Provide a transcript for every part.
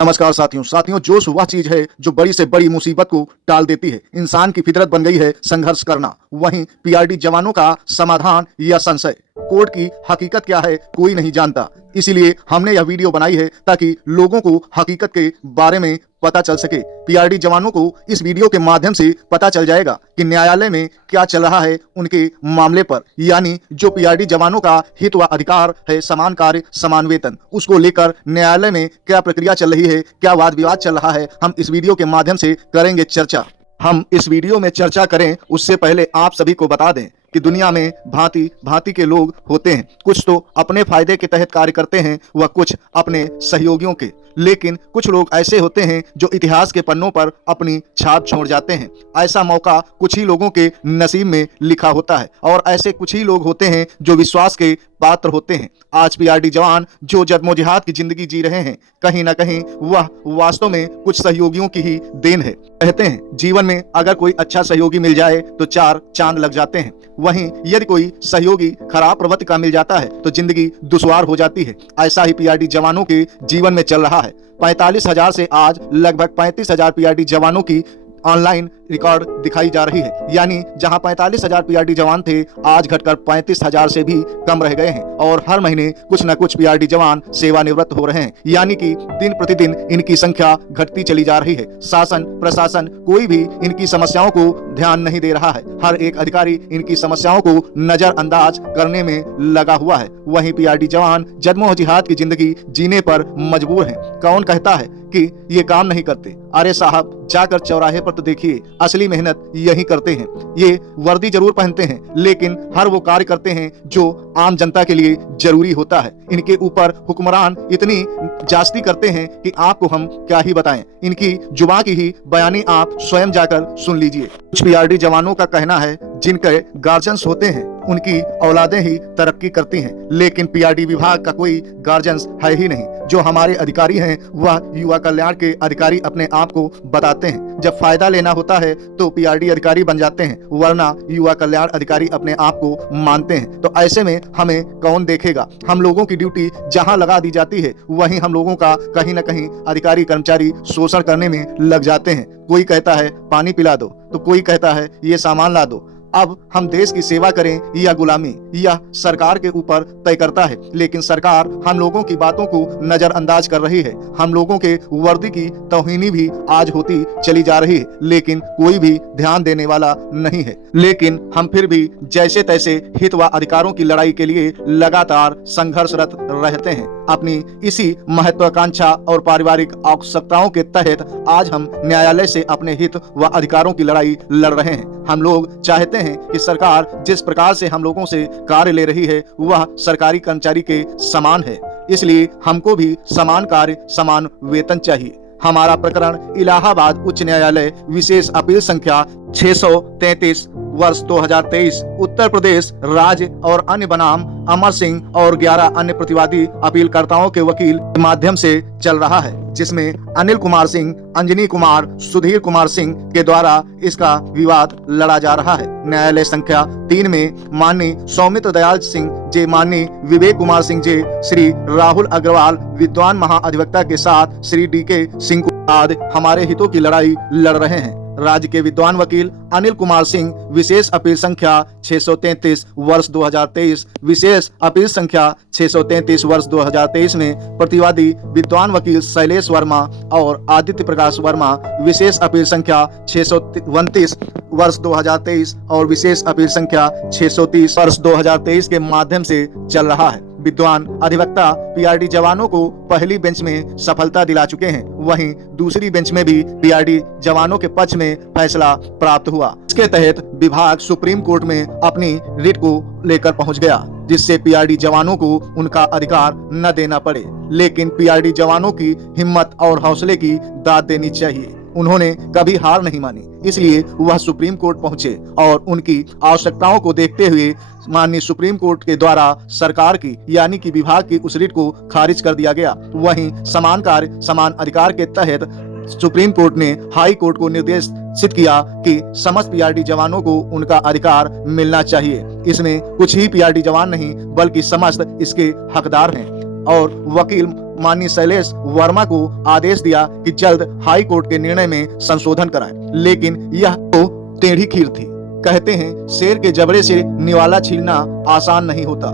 नमस्कार साथियों, जोश वह चीज है जो बड़ी से बड़ी मुसीबत को टाल देती है। इंसान की फितरत बन गई है संघर्ष करना। वहीं पीआरडी जवानों का समाधान या संशय, कोर्ट की हकीकत क्या है कोई नहीं जानता। इसीलिए हमने यह वीडियो बनाई है ताकि लोगों को हकीकत के बारे में पता चल सके। पीआरडी जवानों को इस वीडियो के माध्यम से पता चल जाएगा कि न्यायालय में क्या चल रहा है उनके मामले पर, यानी जो पीआरडी जवानों का हित व अधिकार है समान कार्य समान वेतन, उसको लेकर न्यायालय में क्या प्रक्रिया चल रही है, क्या वाद विवाद चल रहा है, हम इस वीडियो के माध्यम से करेंगे चर्चा। हम इस वीडियो में चर्चा करें उससे पहले आप सभी को बता दें कि दुनिया में भांति भांति के लोग होते हैं। कुछ तो अपने फायदे के तहत कार्य करते हैं व कुछ अपने सहयोगियों के, लेकिन कुछ लोग ऐसे होते हैं जो इतिहास के पन्नों पर अपनी छाप छोड़ जाते हैं। ऐसा मौका कुछ ही लोगों के नसीब में लिखा होता है और ऐसे कुछ ही लोग होते हैं जो विश्वास के पात्र होते हैं। आज पीआरडी जवान जो जद्मोजहद की जिंदगी जी रहे हैं, कहीं ना कहीं वह वास्तव में कुछ सहयोगियों की ही देन है। कहते हैं जीवन में अगर कोई अच्छा सहयोगी मिल जाए तो 4 चांद लग जाते हैं। वहीं यदि कोई सहयोगी खराब प्रवृत्ति का मिल जाता है तो जिंदगी दुश्वार हो जाती है। ऐसा ही पीआरडी जवानों के जीवन में चल रहा है। 45,000 से आज लगभग 35,000 पीआरडी जवानों की ऑनलाइन रिकॉर्ड दिखाई जा रही है, यानी जहां 45,000 पीआरडी जवान थे आज घटकर 35,000 से भी कम रह गए हैं और हर महीने कुछ न कुछ पीआरडी जवान सेवानिवृत्त हो रहे हैं, यानी कि दिन प्रतिदिन इनकी संख्या घटती चली जा रही है। शासन प्रशासन कोई भी इनकी समस्याओं को ध्यान नहीं दे रहा है। हर एक अधिकारी इनकी समस्याओं को नजरअंदाज करने में लगा हुआ है। वहीं पीआरडी जवान जद्मोजहद की जिंदगी जीने पर मजबूर हैं। कौन कहता है कि ये काम नहीं करते? अरे साहब, जाकर चौराहे पर तो देखिए, असली मेहनत यही करते हैं। ये वर्दी जरूर पहनते हैं लेकिन हर वो कार्य करते हैं जो आम जनता के लिए जरूरी होता है। इनके ऊपर हुक्मरान इतनी जास्ती करते हैं कि आपको हम क्या ही बताएं। इनकी जुबान की ही बयानी आप स्वयं जाकर सुन लीजिए। कुछ पीआरडी जवानों का कहना है जिनके गार्जियंस होते हैं उनकी औलादें ही तरक्की करती हैं, लेकिन पीआरडी विभाग का कोई गार्जियंस है ही नहीं। जो हमारे अधिकारी हैं वह युवा कल्याण के अधिकारी अपने आप को बताते हैं। जब फायदा लेना होता है तो पीआरडी अधिकारी बन जाते हैं, वरना युवा कल्याण अधिकारी अपने आप को मानते हैं। तो ऐसे में हमें कौन देखेगा? हम लोगों की ड्यूटी जहां लगा दी जाती है वहीं हम लोगों का कहीं न कहीं अधिकारी कर्मचारी शोषण करने में लग जाते हैं। कोई कहता है पानी पिला दो तो कोई कहता है ये सामान ला दो। अब हम देश की सेवा करें या गुलामी, यह सरकार के ऊपर तय करता है, लेकिन सरकार हम लोगों की बातों को नजरअंदाज कर रही है। हम लोगों के वर्दी की तौहीनी भी आज होती चली जा रही है, लेकिन कोई भी ध्यान देने वाला नहीं है। लेकिन हम फिर भी जैसे तैसे हित व अधिकारों की लड़ाई के लिए लगातार संघर्षरत रहते हैं। अपनी इसी महत्वाकांक्षा और पारिवारिक आवश्यकताओं के तहत आज हम न्यायालय से अपने हित व अधिकारों की लड़ाई लड़ रहे हैं। हम लोग चाहते हैं कि सरकार जिस प्रकार से हम लोगों से कार्य ले रही है वह सरकारी कर्मचारी के समान है, इसलिए हमको भी समान कार्य समान वेतन चाहिए। हमारा प्रकरण इलाहाबाद उच्च न्यायालय विशेष अपील संख्या 633 वर्ष 2023 उत्तर प्रदेश राज्य और अन्य बनाम अमर सिंह और 11 अन्य प्रतिवादी अपीलकर्ताओं के वकील के माध्यम से चल रहा है, जिसमें अनिल कुमार सिंह, अंजनी कुमार, सुधीर कुमार सिंह के द्वारा इसका विवाद लड़ा जा रहा है। न्यायालय संख्या 3 में माननीय सौमित्र दयाल सिंह जे, माननीय विवेक कुमार सिंह जे, श्री राहुल अग्रवाल विद्वान महाअधिवक्ता के साथ श्री डीके सिंह आदि हमारे हितों की लड़ाई लड़ रहे हैं। राज्य के विद्वान वकील अनिल कुमार सिंह विशेष अपील संख्या 633 वर्ष 2023 विशेष अपील संख्या 633 वर्ष 2023 में प्रतिवादी विद्वान वकील शैलेश वर्मा और आदित्य प्रकाश वर्मा विशेष अपील संख्या 629 वर्ष 2023 और विशेष अपील संख्या 630 वर्ष 2023 के माध्यम से चल रहा है। विद्वान अधिवक्ता पीआरडी जवानों को पहली बेंच में सफलता दिला चुके हैं, वहीं दूसरी बेंच में भी पीआरडी जवानों के पक्ष में फैसला प्राप्त हुआ। इसके तहत विभाग सुप्रीम कोर्ट में अपनी रिट को लेकर पहुंच गया, जिससे पीआरडी जवानों को उनका अधिकार न देना पड़े। लेकिन पीआरडी जवानों की हिम्मत और हौसले की दाद देनी चाहिए। उन्होंने कभी हार नहीं मानी, इसलिए वह सुप्रीम कोर्ट पहुंचे और उनकी आवश्यकताओं को देखते हुए माननीय सुप्रीम कोर्ट के द्वारा सरकार की यानी कि विभाग की उस रिट को खारिज कर दिया गया। वहीं समान कार्य समान अधिकार के तहत सुप्रीम कोर्ट ने हाई कोर्ट को निर्देशित किया कि समस्त पीआरडी जवानों को उनका अधिकार मिलना चाहिए। इसमें कुछ ही पीआरडी जवान नहीं बल्कि समस्त इसके हकदार हैं। और वकील माननीय शैलेश वर्मा को आदेश दिया कि जल्द हाई कोर्ट के निर्णय में संशोधन कराएं, लेकिन यह तो टेढ़ी खीर थी। कहते हैं शेर के जबड़े से निवाला छीलना आसान नहीं होता।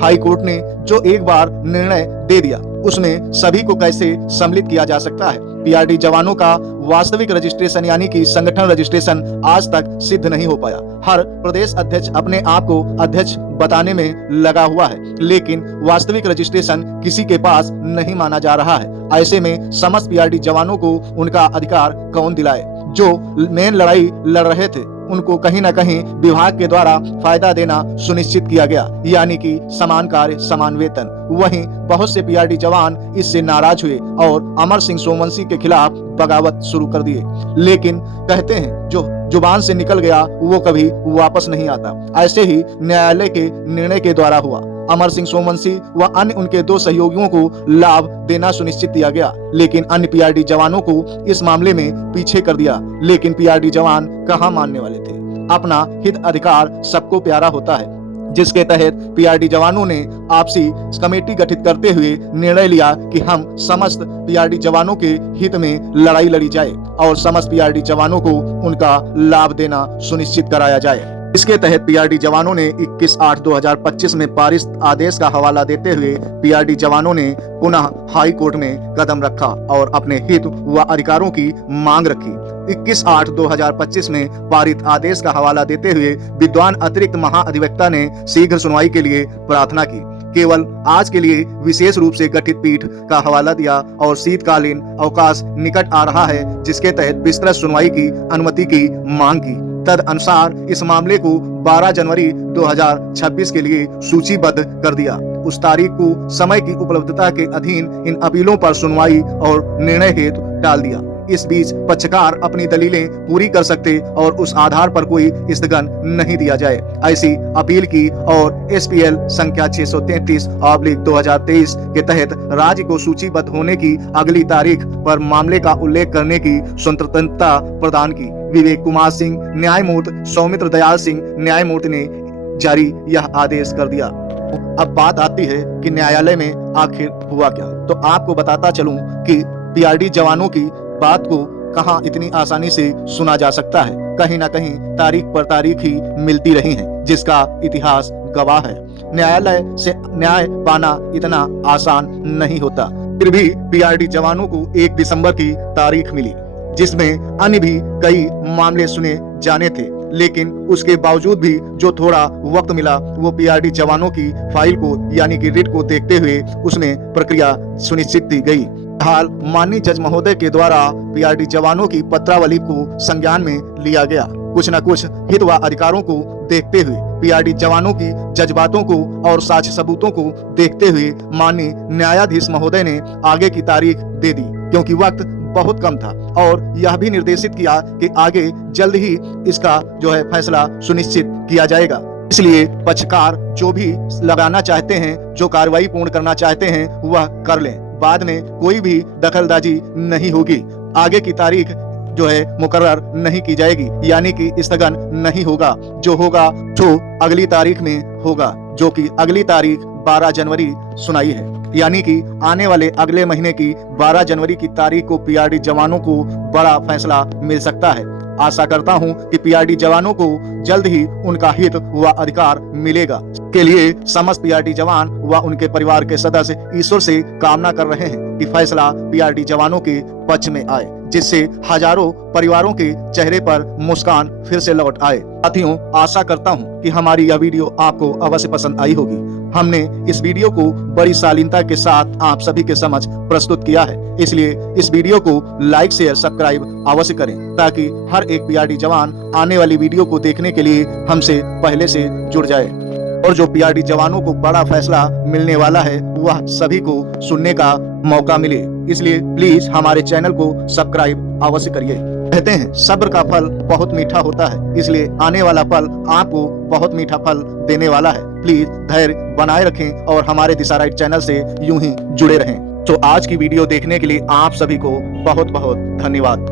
हाई कोर्ट ने जो एक बार निर्णय दे दिया उसमें सभी को कैसे सम्मिलित किया जा सकता है। पीआरडी जवानों का वास्तविक रजिस्ट्रेशन यानी कि संगठन रजिस्ट्रेशन आज तक सिद्ध नहीं हो पाया। हर प्रदेश अध्यक्ष अपने आप को अध्यक्ष बताने में लगा हुआ है, लेकिन वास्तविक रजिस्ट्रेशन किसी के पास नहीं माना जा रहा है। ऐसे में समस्त पीआरडी जवानों को उनका अधिकार कौन दिलाए? जो मेन लड़ाई लड़ रहे थे उनको कहीं न कहीं विभाग के द्वारा फायदा देना सुनिश्चित किया गया, यानी कि समान कार्य समान वेतन। वहीं बहुत से पीआरडी जवान इससे नाराज हुए और अमर सिंह सोमवंशी के खिलाफ बगावत शुरू कर दिए। लेकिन कहते हैं जो जुबान से निकल गया वो कभी वापस नहीं आता। ऐसे ही न्यायालय के निर्णय के द्वारा हुआ। अमर सिंह सोमवंशी व अन्य उनके 2 सहयोगियों को लाभ देना सुनिश्चित किया गया, लेकिन अन्य पीआरडी जवानों को इस मामले में पीछे कर दिया। लेकिन पीआरडी जवान कहां मानने वाले थे? अपना हित अधिकार सबको प्यारा होता है, जिसके तहत पीआरडी जवानों ने आपसी कमेटी गठित करते हुए निर्णय लिया कि हम समस्त पीआरडी जवानों के हित में लड़ाई लड़ी जाए और समस्त पीआरडी जवानों को उनका लाभ देना सुनिश्चित कराया जाए। इसके तहत पीआरडी जवानों ने 21/8/2025 में पारित आदेश का हवाला देते हुए पीआरडी जवानों ने पुनः हाई कोर्ट में कदम रखा और अपने हित व अधिकारों की मांग रखी। 21/8/2025 में पारित आदेश का हवाला देते हुए विद्वान अतिरिक्त महाअधिवक्ता ने शीघ्र सुनवाई के लिए प्रार्थना की। केवल आज के लिए विशेष रूप से गठित पीठ का हवाला दिया और शीतकालीन अवकाश निकट आ रहा है, जिसके तहत विस्तृत सुनवाई की अनुमति की मांग की। तद अनुसार इस मामले को 12 जनवरी 2026 के लिए सूचीबद्ध कर दिया। उस तारीख को समय की उपलब्धता के अधीन इन अपीलों पर सुनवाई और निर्णय हेतु टाल दिया। इस बीच पक्षकार अपनी दलीलें पूरी कर सकते और उस आधार पर कोई स्थगन नहीं दिया जाए, ऐसी अपील की और एसपीएल संख्या 633/2023 के तहत राज्य को सूचीबद्ध होने की अगली तारीख पर मामले का उल्लेख करने की स्वतंत्रता प्रदान की। विवेक कुमार सिंह न्यायमूर्ति सौमित्र दयाल सिंह न्यायमूर्ति ने जारी यह आदेश कर दिया। अब बात आती है कि न्यायालय में आखिर हुआ क्या। तो आपको बताता चलूं कि पीआरडी जवानों की बात को कहां इतनी आसानी से सुना जा सकता है। कहीं ना कहीं तारीख पर तारीख ही मिलती रही है, जिसका इतिहास गवाह है। न्यायालय से न्याय पाना इतना आसान नहीं होता। फिर भी पीआरडी जवानों को 1 दिसंबर की तारीख मिली, जिसमें अन्य भी कई मामले सुने जाने थे, लेकिन उसके बावजूद भी जो थोड़ा वक्त मिला वो पीआरडी जवानों की फाइल को यानी कि रिट को देखते हुए उसमें प्रक्रिया सुनिश्चित की गई। हाल माननीय जज महोदय के द्वारा पीआरडी जवानों की पत्रावली को संज्ञान में लिया गया। कुछ न कुछ हित व अधिकारों को देखते हुए पीआरडी जवानों की जज्बातों को और साक्ष्य सबूतों को देखते हुए माननीय न्यायाधीश महोदय ने आगे की तारीख दे दी, क्योंकि वक्त बहुत कम था और यह भी निर्देशित किया कि आगे जल्द ही इसका जो है फैसला सुनिश्चित किया जाएगा। इसलिए पक्षकार जो भी लगाना चाहते हैं, जो कार्रवाई पूर्ण करना चाहते हैं वह कर लें। बाद में कोई भी दखलंदाजी नहीं होगी। आगे की तारीख जो है मुकर्रर नहीं की जाएगी, यानी कि स्थगन नहीं होगा। जो होगा तो अगली तारीख में होगा, जो कि अगली तारीख 12 जनवरी सुनाई है, यानी कि आने वाले अगले महीने की 12 जनवरी की तारीख को पीआरडी जवानों को बड़ा फैसला मिल सकता है। आशा करता हूं कि पीआरडी जवानों को जल्द ही उनका हित व अधिकार मिलेगा। के लिए समस्त पीआरडी जवान व उनके परिवार के सदस्य ईश्वर से कामना कर रहे हैं कि फैसला पीआरडी जवानों के पक्ष में आए, जिससे हजारों परिवारों के चेहरे पर मुस्कान फिर से लौट आए। साथियों, आशा करता हूं कि हमारी यह वीडियो आपको अवश्य पसंद आई होगी। हमने इस वीडियो को बड़ी शालीनता के साथ आप सभी के समक्ष प्रस्तुत किया है, इसलिए इस वीडियो को लाइक शेयर सब्सक्राइब अवश्य करें, ताकि हर एक पीआरडी जवान आने वाली वीडियो को देखने के लिए हमसे पहले से जुड़ जाए और जो पीआरडी जवानों को बड़ा फैसला मिलने वाला है वह सभी को सुनने का मौका मिले। इसलिए प्लीज हमारे चैनल को सब्सक्राइब अवश्य करिए। कहते हैं सब्र का फल बहुत मीठा होता है, इसलिए आने वाला पल आपको बहुत मीठा फल देने वाला है। प्लीज धैर्य बनाए रखें और हमारे दिशा राइट चैनल से यूं ही जुड़े रहें। तो आज की वीडियो देखने के लिए आप सभी को बहुत बहुत धन्यवाद।